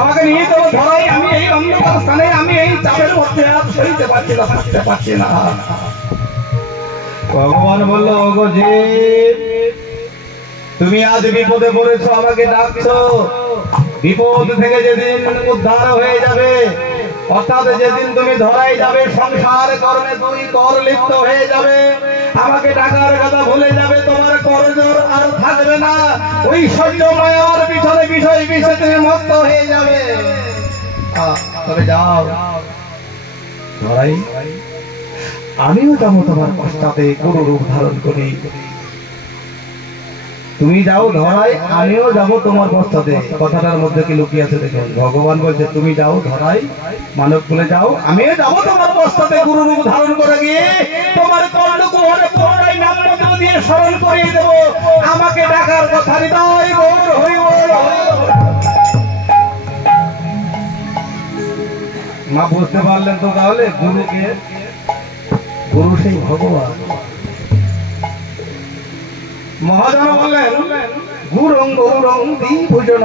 আমাকে নিয়ে চলো ধরাই, আমি এই অন্ধকার স্থানে, আমি এই চাপের মধ্যে আর সইতে পারছি না, থাকতে পারছি না। ভগবান বলল, ওগো যে তুমি আজ বিপদে পড়েছো, আমাকে ডাকছো। বিপদ থেকে যেদিন উদ্ধার হয়ে যাবে, অর্থাৎ যেদিন তুমি ধরাই যাবে, সংসার কর্মে দুই কর লিপ্ত হয়ে যাবে, আমাকে ডাকার কথা ভুলে যাবে, তোমার করজোর আর থাকবে না, ঐশ্বর্য মায়ার পিছনে বিষয় বিষে তুমি মত্ত হয়ে যাবে। তবে যাও ধরাই, আমিও যাবো তোমার পশ্চাতে গুরু রূপ ধারণ করি। তুমি যাও ধরাই, আমিও যাব তোমার পশ্চাতে। কথাটার মধ্যে কি লুকিয়ে আছে দেখুন। ভগবান বলছে তুমি যাও ধরাই, মানব বলে যাও, আমিও যাব তোমার পশ্চাতে গুরু রূপ ধারণ করে গিয়ে তোমার কর্ণকুহরে পুনরায় নাম মন্ত্র দিয়ে স্মরণ করিয়ে দেব। আমাকে ডাকার কথা হৃদয় গৌর হরি বল। মা বুঝতে পারলেন তো তাহলে গুরুকে, গুরু সেই ভগবান। মহাজন বললেন গুরং গৌরং দ্বিভুজন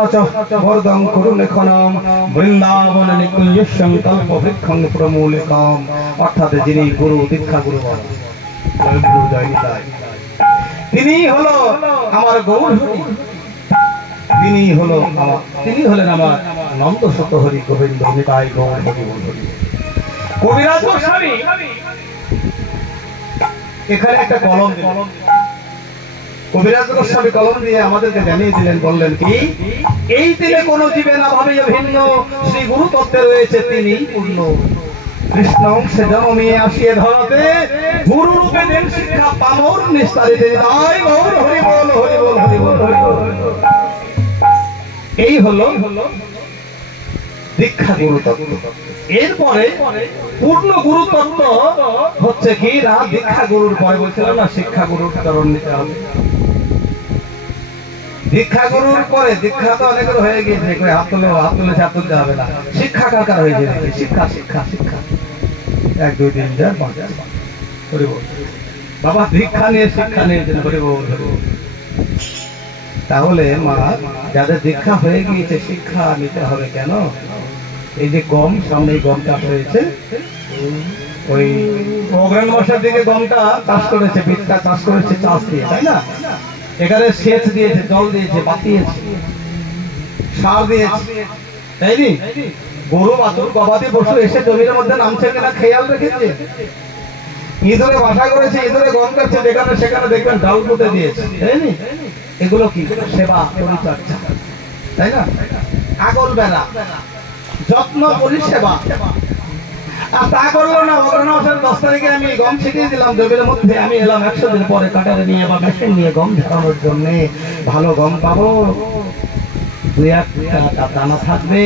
বরদং করুণেখনম বৃন্দাবন নিকুঞ্জস্যং কল্পবৃক্ষং প্রমূলিকম। অর্থাৎ যিনি গুরু, দীক্ষা গুরু বলেন, গুরু জয় নিতাই, তিনি হলো আমার গৌর হরি, তিনি হলেন আমার নন্দ সত হরি গোবিন্দ নিতাই গৌর হরি হরি। কবিরাজ গোস্বামী এখানে একটা কলম দিলেন। কবিরাজ গোস্বামী কলম দিয়ে আমাদেরকে জানিয়ে দিলেন, বললেন কি এই দিলে কোন জীবে না ভাবে ভিন্ন, শ্রী গুরু তত্ত্বে রয়েছে তিনি পূর্ণ। কৃষ্ণ সে জন্মে আসিয়ে ধরতে, গুরু রূপে দেন শিক্ষা পামর নিস্তারিতে। তাই গৌর হরি বল, হরি বল, হরি বল, হরি বল। এই হলো দীক্ষা গুরু তত্ত্ব। এরপরে পূর্ণ গুরু তত্ত্ব হচ্ছে কি না, দীক্ষা গুরুর পরে বলছিলাম না শিক্ষা গুরুর চরণ নিতে হবে। দীক্ষা গুরুর পরে, দীক্ষা তো অনেকের হয়ে গিয়েছে, হাত তুলে হাত তুলতে হবে না। শিক্ষা কার কার হয়েছে? শিক্ষা শিক্ষা শিক্ষা 1 2 3 4 5 হরি বল। বাবা দীক্ষা নিয়ে শিক্ষা নিয়েছেন, হরি বল, হরি বল। তাহলে মা যাদের দীক্ষা হয়ে গিয়েছে শিক্ষা নিতে হবে কেন? এই যে গম, সামনে গম চাষ হয়েছে, ওই অগ্রহণ মাসের দিকে গমটা চাষ করেছে, বীজটা চাষ করেছে চাষ দিয়ে, তাই না? এখানে সেচ দিয়েছে, জল দিয়েছে, বাতিয়েছে, সার দিয়েছে, তাইনি? গরু বাছুর গবাদি পশু এসে জমির মধ্যে নামছে কিনা খেয়াল রেখেছে। ইঁদুরে বাসা করেছে, ইঁদুরে গম কাটছে, যেখানে সেখানে দেখবেন ডাল পুঁতে দিয়েছে, তাইনি? এগুলো কি সেবা পরিচর্যা, তাই না? আগল বেড়া, যত্ন পরিষেবা। আর তা করলো না। অগ্রহণ মাসের 10 তারিখে আমি গম ছিটিয়ে দিলাম জমির মধ্যে, আমি এলাম 100 দিন পরে কাটারে নিয়ে বা মেশিন নিয়ে গম ঝাড়ানোর জন্য। ভালো গম পাবো, 2-1টা দানা থাকবে,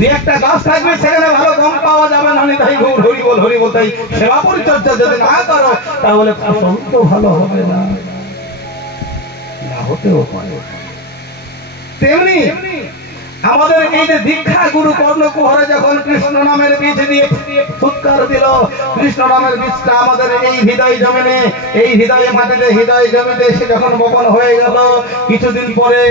2-1টা গাছ থাকবে, সেখানে ভালো গম পাওয়া যাবে না। তাই গৌর হরি বল, হরি বল। তাই সেবা পরিচর্যা যদি না করো তাহলে ফসল তো ভালো হবে না, না হতেও পারে। তেমনি আমাদের এই যে দীক্ষা গুরু কর্ণকুহরে যখন কৃষ্ণ নামের বীজ দিয়ে ফুৎকার দিল, কৃষ্ণ নামের বীজটা আমাদের এই হৃদয় জমিনে, এই হৃদয়ে মাটিতে, হৃদয় জমিতে এসে যখন বপন হয়ে গেল, কিছুদিন পরে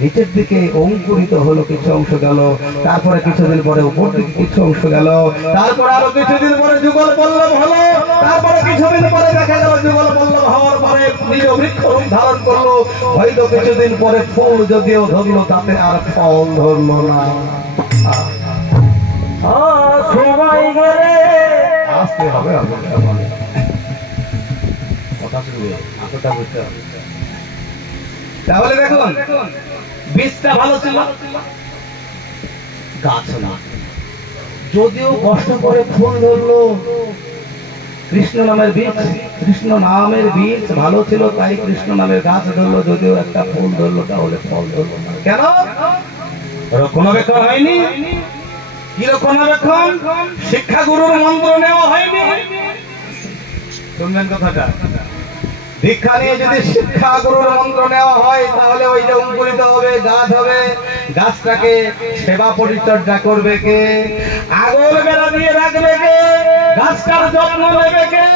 নিচের দিকে অঙ্কুরিত হলো, কিছু অংশ গেল, তারপরে কিছুদিন পরে উপর দিকে কিছু অংশ গেল, তারপরে আরো কিছুদিন পরে যুগল পল্লব হলো, তারপরে কিছুদিন পরে দেখা গেল যুগল পল্লব হওয়ার পরে নিজ বৃক্ষ রূপ ধারণ করলো। হয়তো কিছুদিন পরে ফুল যদিও ধরলো, তাতে আর ফল ধরলো না। সময় গেলে আসতে হবে, কথা শুনবে, কথা বুঝতে হবে। তাহলে দেখুন বীজটা ভালো ছিল, গাছ না, যদিও কষ্ট করে ফুল ধরলো। কৃষ্ণ নামের বীজ, কৃষ্ণ নামের বীজ ভালো ছিল, তাই কৃষ্ণ নামের গাছ ধরলো, যদিও একটা ফুল ধরলো, তাহলে ফল ধরলো না। কেন? রক্ষণাবেক্ষণ হয়নি। কি রক্ষণাবেক্ষণ? শিক্ষা গুরুর মন্ত্র নেওয়া হয়নি। শুনবেন কথাটা, দীক্ষা নিয়ে যদি শিক্ষা গুরুর মন্ত্র নেওয়া হয় তাহলে ওই যে অঙ্কুরিত হবে, গাছ হবে, গাছটাকে সেবা পরিচর্যা করবে কে? আগল বেড়া দিয়ে রাখবে কে? গাছটার যত্ন নেবে কে?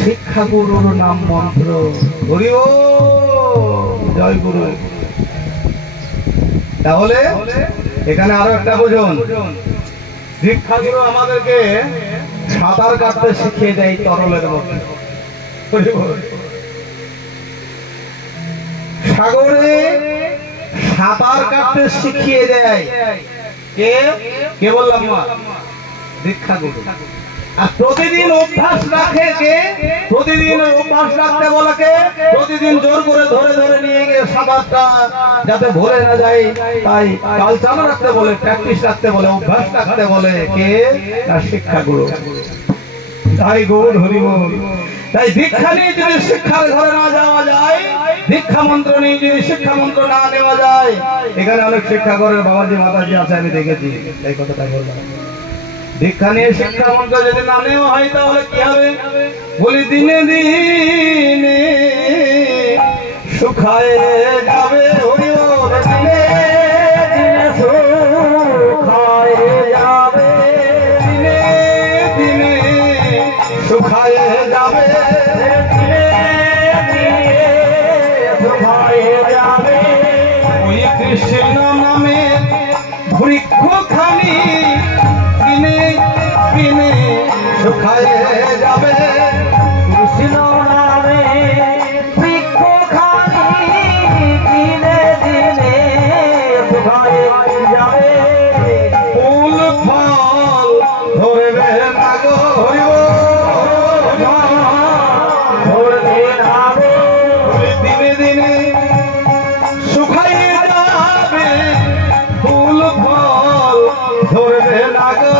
শিক্ষা গুরুর নাম মন্ত্র। হরি বল, জয় গুরু। তাহলে এখানে আরো একটা বুঝুন, দীক্ষা গুরু আমাদেরকে সাঁতার কাটতে শিখিয়ে দেয় তরলের মধ্যে। সাগরে সাঁতার কাটতে শিখিয়ে দেয় কে কে বললাম মা দীক্ষা গুরু। আর প্রতিদিন অভ্যাস রাখে কে প্রতিদিন অভ্যাস রাখতে বলে কে প্রতিদিন জোর করে ধরে ধরে নিয়ে গিয়ে সাঁতারটা যাতে ভুলে না যায় তাই কালচার রাখতে বলে প্র্যাকটিস রাখতে বলে অভ্যাস রাখতে বলে কে না শিক্ষা গুরু। তাই গৌর হরি বল। তাই দীক্ষা নিয়ে যদি শিক্ষার ঘরে না যাওয়া যায় দীক্ষা মন্ত্র নিয়ে যদি শিক্ষা মন্ত্র না নেওয়া যায় এখানে অনেক শিক্ষা ঘরের বাবাজি মাতাজি আছে আমি দেখেছি এই কথাটা বললাম। দীক্ষা নিয়ে শিক্ষা মন্ত্র যদি না নেওয়া হয় তাহলে কি হবে বলি দিনে দিনে শুকায় যাবে হরি বল। দিনে দিনে শুকায় যাবে দিনে দিনে শুকায় যাবে দিনে দিনে শুকায় যাবে ওই কৃষ্ণ নামে বৃক্ষখানি দিনে দিনে শুকায় যাবে কৃষ্ণ নামে বৃক্ষখানি দিনে দিনে শুকায় যাবে ফুল ফল ধরবে না গো হরি বল ধরবে না গো দিনে দিনে শুকায় যাবে ফুল ফল ধরবে না গো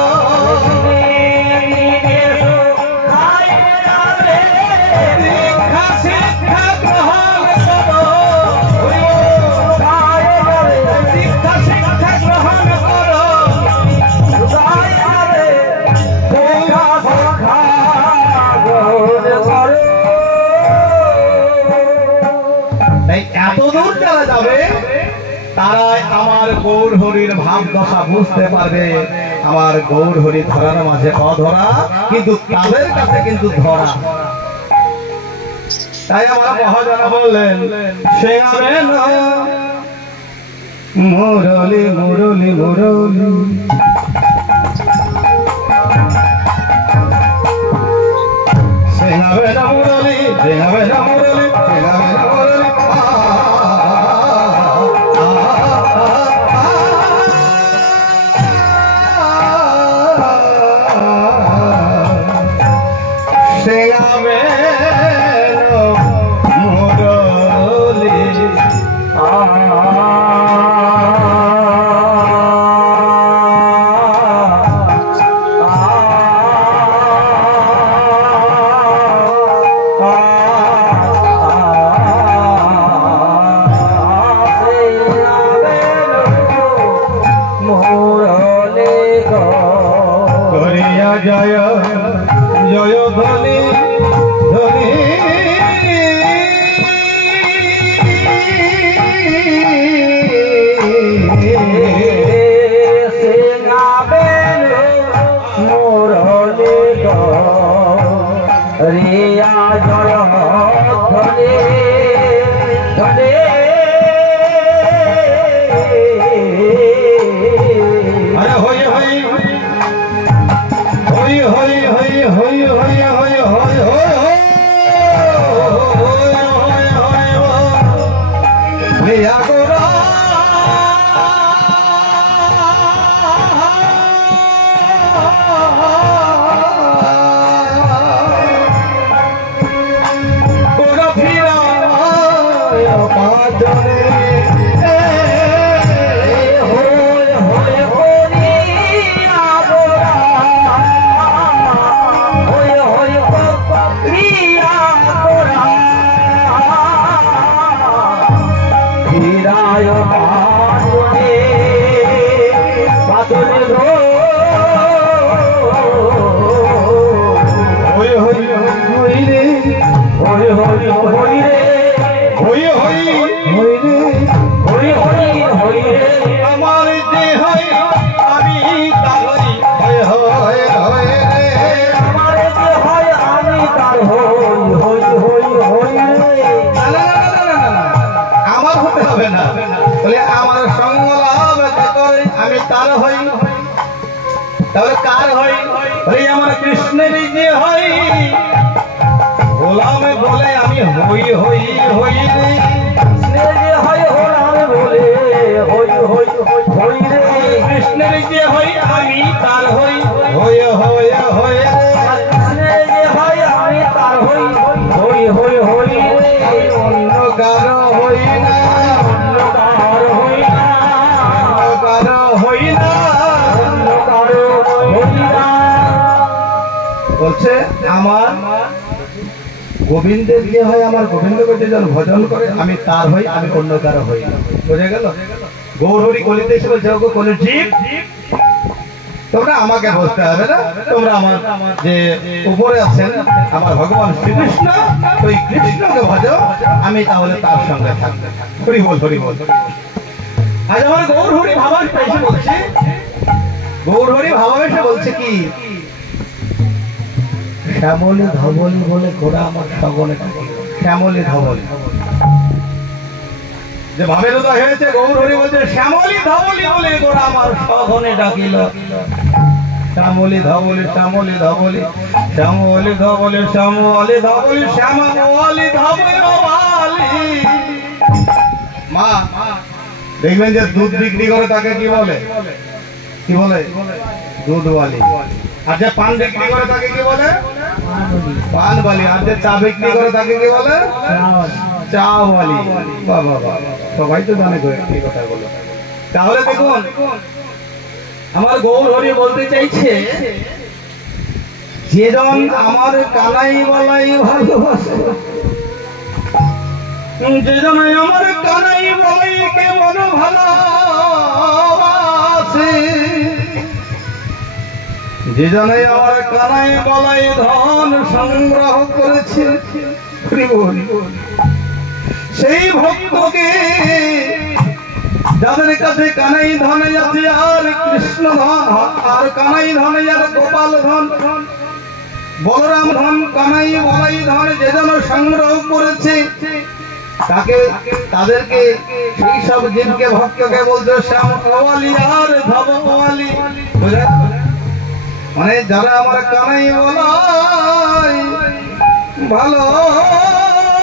এত দূর যারা যাবে তারাই আমার গৌর হরির ভাব দশা বুঝতে পারবে। আমার গৌর হরি ধরার মাঝে অধরা কিন্তু তাদের কাছে কিন্তু ধরা। তাই আমার মহাজনা বললেন সে গাবে না মুরলি মুরলি মুরলি সে গাবে না মুরলি সে গাবে না মুরলি সে গাবে না মুরলি জয় জয় ধ্বনি ধ্বনি রিয়া জয় ধ্বনি ধ্বনি আরে হই হই হই হই হই হই হই হই হই হই রিয়া গোরা कृष्ण बोला मैं बोले हई हई हई যে হই আমি তার হই হয়ে হয়ে হয়ে কৃষ্ণের যে হয় আমি তার হই হই হই হই অন্য কারো হই না অন্য কার হই না অন্য কারো হই না অন্য কারো হই না। বলছে আমার গোবিন্দের যে হয় আমার গোবিন্দকে যে জন ভজন করে আমি তার হই আমি অন্য কারো হই না। বোঝা গেল? গৌরহরি কলিতে এসে বলছে ওগো কলির জীব তোমরা আমাকে বলতে হবে না, তোমরা আমার যে উপরে আছেন আমার ভগবান শ্রীকৃষ্ণ ওই কৃষ্ণকে ভজো, আমি তাহলে তার সঙ্গে থাকবো। হরি বল হরি বল। আজ আমার গৌরহরি ভাবাবেশে এসে বলছে, গৌরহরি ভাবাবেশে বলছে কি শ্যামলী ধবলী বলে ঘোড়া আমার সগনে ডাকিল। শ্যামলী ধবলী যে ভাবের উদয় হয়েছে, গৌরহরি বলছে শ্যামলী ধবলী বলে ঘোড়া আমার সগনে ডাকিল। শ্যামলী ধবলী শ্যামলী ধবলী শ্যামলী ধবলী শ্যামলী ধবলী শ্যামলী ধবলী। মা দেখবেন যে দুধ বিক্রি করে তাকে কি বলে? কি বলে? দুধওয়ালি। আর যে পান বিক্রি করে তাকে কি বলে? পানওয়ালি। আর যে চা বিক্রি করে তাকে কি বলে? চাওয়ালি। বাবা বাবা, সবাই তো জানে এই কথাগুলো। তাহলে দেখুন আমার গৌরহরি বলতে চাইছে যেজন আমার কানাই বলাই ভালোবাসে, যেজন আমার কানাই বলাই কেমন ভালোবাসে, যেজনে আমার কানাই বলাই ধন সংগ্রহ করেছে, সেই ভক্তকে যাদের কাছে কানাই ধনে আছে আর কৃষ্ণ ধন আর কানাই ধনে আর গোপাল ধন বলরাম ধন কানাই বলাই ধন যেজন সংগ্রহ করেছে তাকে তাদেরকে সেই সব জীবকে ভক্তকে বলছে শ্যামলি আর ধবলি। মানে যারা আমার কানাই বলাই ভালোবাসে,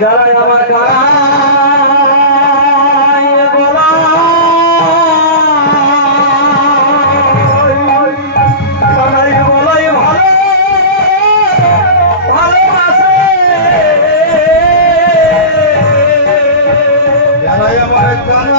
যারা আমার কানাই বলাই বলাই ভালো ভালোবাসে, যারা আমার কানাই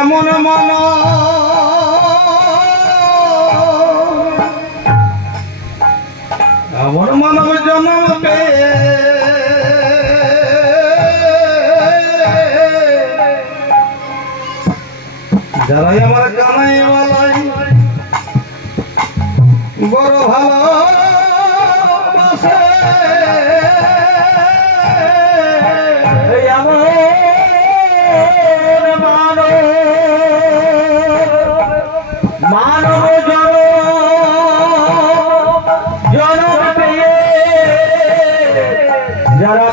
এমন মন এমন মানব জন্ম পেয়ে যারাই আমার কানাই বলাই বড় ভালোবাসে, মানব জনম পেয়ে যারা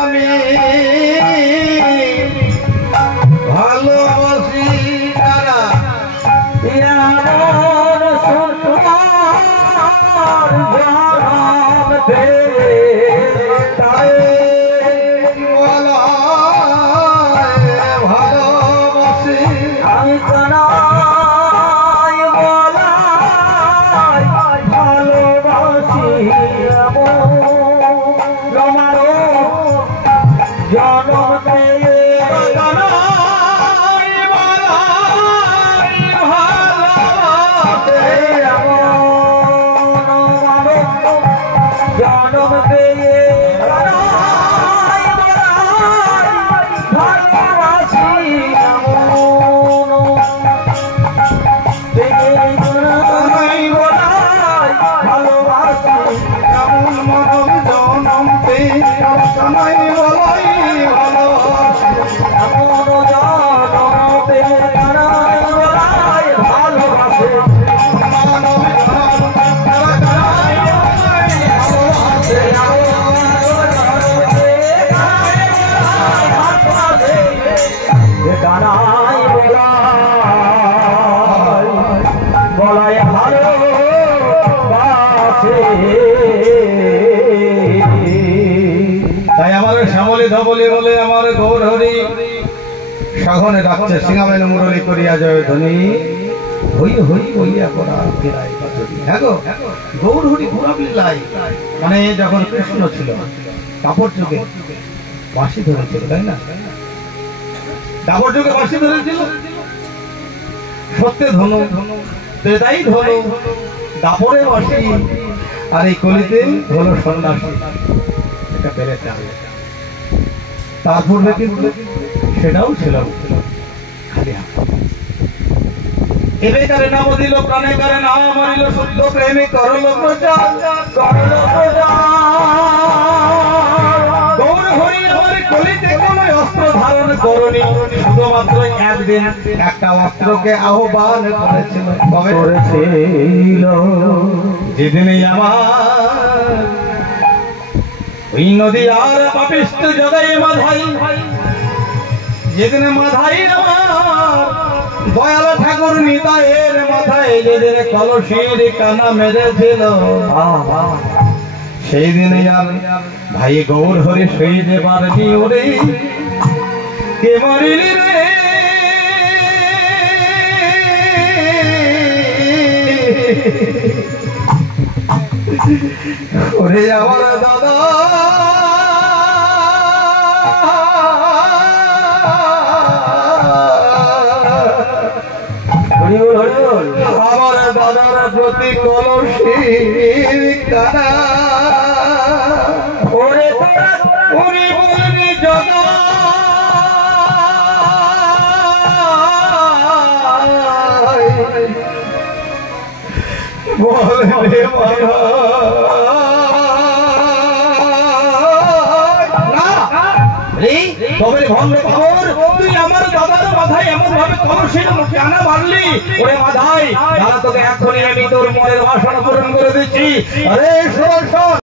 আমি ভালোবাসি তারা জনম পেয়ে ভালোবাসি আমি কানাই বলাই ভালোবাসি রমারো জনম পেয়ে কানাই বলাই ভালোবাসি রমারো জনম পেয়ে কানাই বলাই ভালোবাসি কানাই বলাই আমার গৌর হরি সঘনে ডাকছে সিঙ্গামেন মুরলী করিয়া জয় ধ্বনি হই হই হইয়া করা ফিরাই পাথরি। হ্যাঁ গো, গৌর হরি ঘোরাব লীলাই মানে যখন কৃষ্ণ ছিল কাপড় যুগে বাঁশি ধরেছিল, তাই না? কাপড় যুগে বাঁশি ধরেছিল, সত্যে ধনু তেতাই ধনু দাপরে বাঁশি, আর এই কলিতে হলো সন্ন্যাসী। এটা বেড়েতে হবে। তার পূর্বে কিন্তু সেটাও ছিল খালি হাত। এবেকারে নাম দিল প্রাণে কারে নাম মারিল শুদ্ধ প্রেমে করল প্রচার করল প্রচার। গৌর হরি আমার কলিতে কোন অস্ত্র ধারণ করনি, শুধুমাত্র একদিন একটা অস্ত্রকে আহ্বান করেছিল। কবে করেছিল? যেদিনে আমার ওই নদী আর পাপিষ্ঠ জগাই মাধাই, যেদিনে মাধাই আমার দয়াল ঠাকুর নিতাইয়ের মাথায় যেদিনে কলসির কানা মেরেছিল, সেই দিনে আর ভাই গৌর হরি সেই যে পারবি ওরে কে মরিলি রে ওরে আমার দাদা আমার দাদার প্রতি কলসির কানা ওরে উনি বলনি জগা বলে তুই আমার দাদার মাথায় এমন ভাবে কলসির কানা মারলি, ওরে মাথায় দাদা তোকে এখনই আমি তোর মনের বাসনা পূরণ করে দিচ্ছি। আরে শোন শোন